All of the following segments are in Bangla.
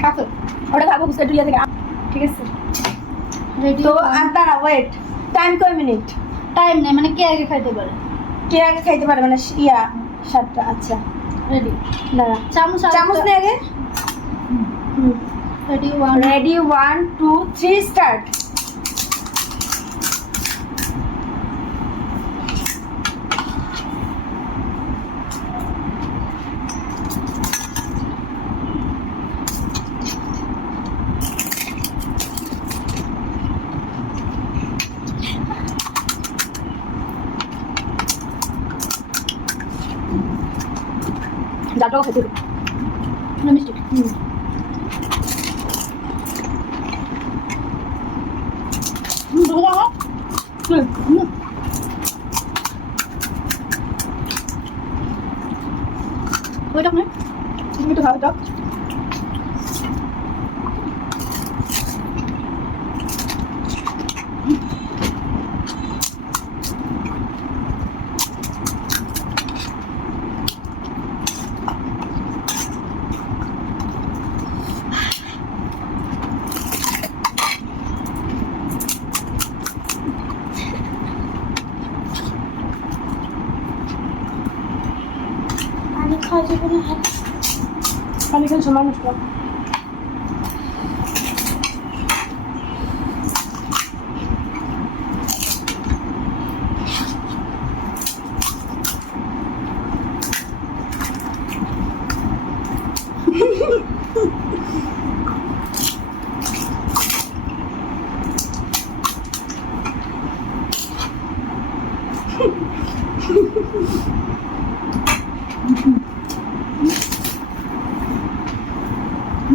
আচ্ছা ওটা খাবো বুঝতে টুইয়া থেকে ঠিক আছে রেডি তো আর দাঁড়া ওয়েট টাইম কয় মিনিট টাইম নেই মানে কে আগে খাইতে পারে কে আগে খাইতে পারে মানে ইয়া 7টা আচ্ছা রেডি দাঁড়া চামচ চামচ নে আগে রেডি রেডি 1 2 3 স্টার্ট ডালটাও খেতে হবে না মিষ্টি ওইটা না তুমি তো খাও দাও আমি খাওয়া যাবে না পানি খেলে সময় নষ্ট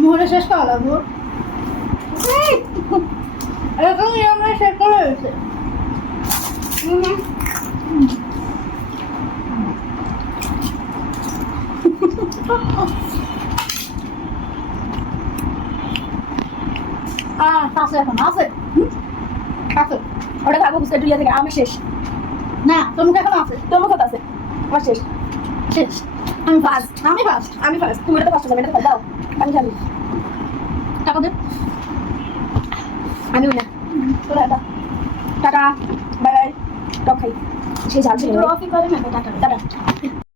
মোহরে শেষ করা লাগবো এরকম নিয়মে শেষ করে হয়েছে আছে এখন আছে আছে ওটা খাবো বুঝতে টুইয়া থেকে আমার শেষ না তোমাকে এখন আছে তোমার কথা আছে আমার শেষ শেষ আমি ফার্স্ট আমি ফার্স্ট আমি ফার্স্ট তুমি এটা কষ্ট যাবে এটা দাও আমি জানি টাকা দে আমি না চলে দাও টাটা বাই বাই টক খাই সেই ঝাল ছিল কফি করে না টাকা টাটা